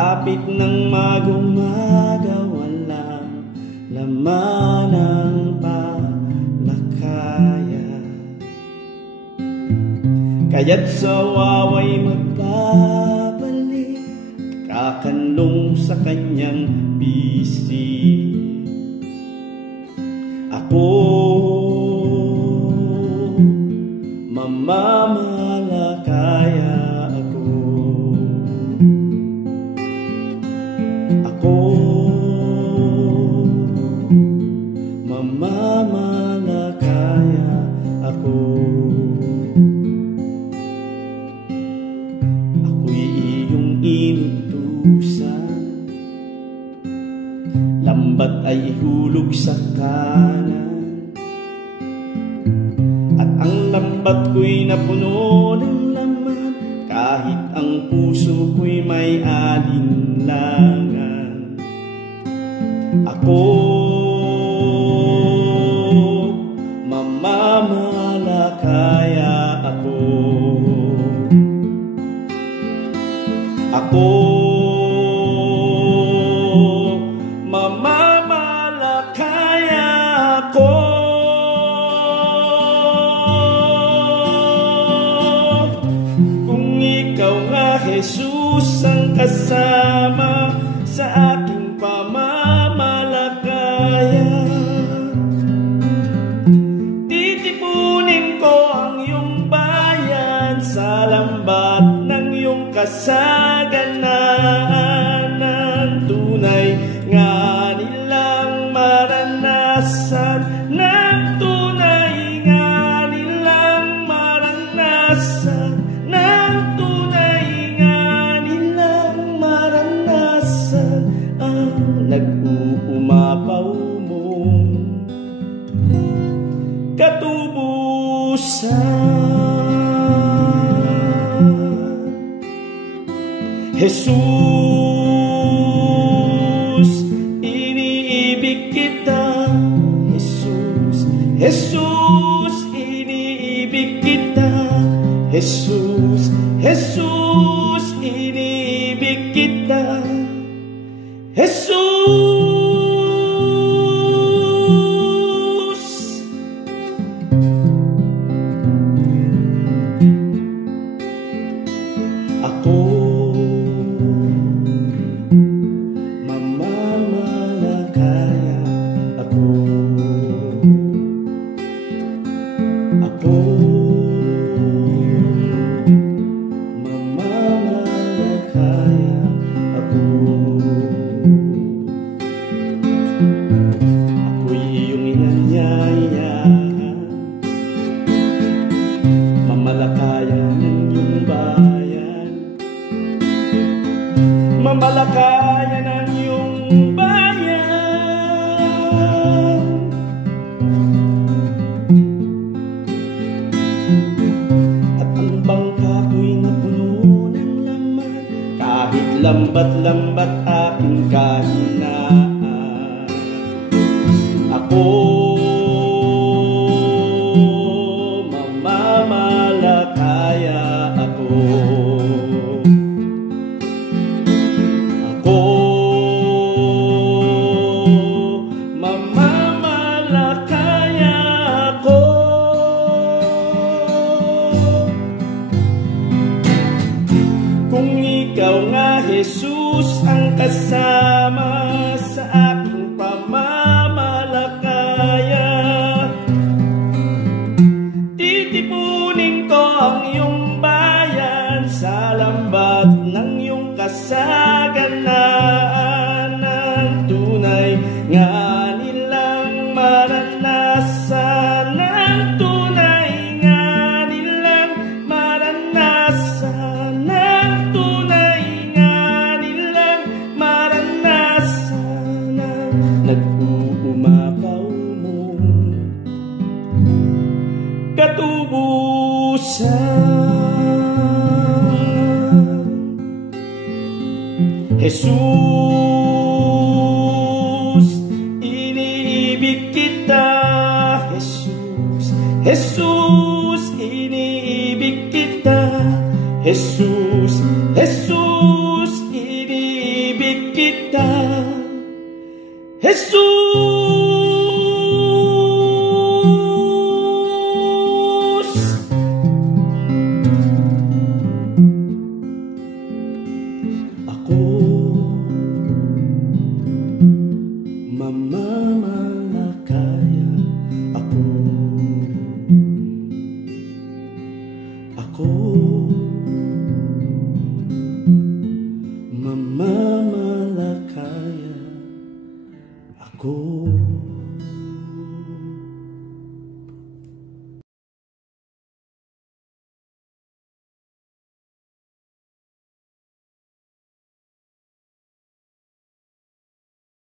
Kapit ng mag-umaga, walang laman ng palakaya. Kaya't sa wawa'y magbabalik, kakanlong sa kanyang bisig. Ako mamamalakaya. Ako mamamalakaya. Ako ako'y iyong inutusan, lambat ay ihulog sa kanan, at ang lambat ko'y napuno ng laman, kahit ang puso ko'y may alinlangan. Ako mamamalakaya. Ako mamamalakaya. Ako kung ikaw nga Jesus ang kasama sa aking pamamalakaya, titipunin ko ang iyong bayan sa lambat ng iyong kasaganaan, ng tunay nga nilang maranasan, ng tunay nga nilang maranasan, ng tunay nga nilang maranasan ang nag-uumapaw mong katubusan. Jesus, iniibig kita. Jesus, Jesus, iniibig kita. Jesus, Jesus, iniibig kita. Jesus, ako mamamalakaya. Ako mamamalakaya. Ako'y iyong inanyayahan, mamalakaya ng iyong bayan, mamalakaya ng iyong bayan. At ang bangka ko'y napuno ng laman, kahit lambat-lambat aking kahinaan. Ako mamamalakaya. Ako mamamalakaya. Ako kung ikaw nga Jesus ang kasama sa aking pamamalakaya, titipunin ko ang iyong bayan sa lambat ng iyong kasaganaan, ng tunay nga nilang maranasan, ng tunay nga nilang maranasan, ng tunay nga nilang maranasan ang nag-uumapaw mong katubusan. Jesus, iniibig kita. Jesus, Jesus, iniibig kita. Jesus, Jesus, iniibig kita, Jesus. Ako mamamalakaya, ako mamamalakaya, ako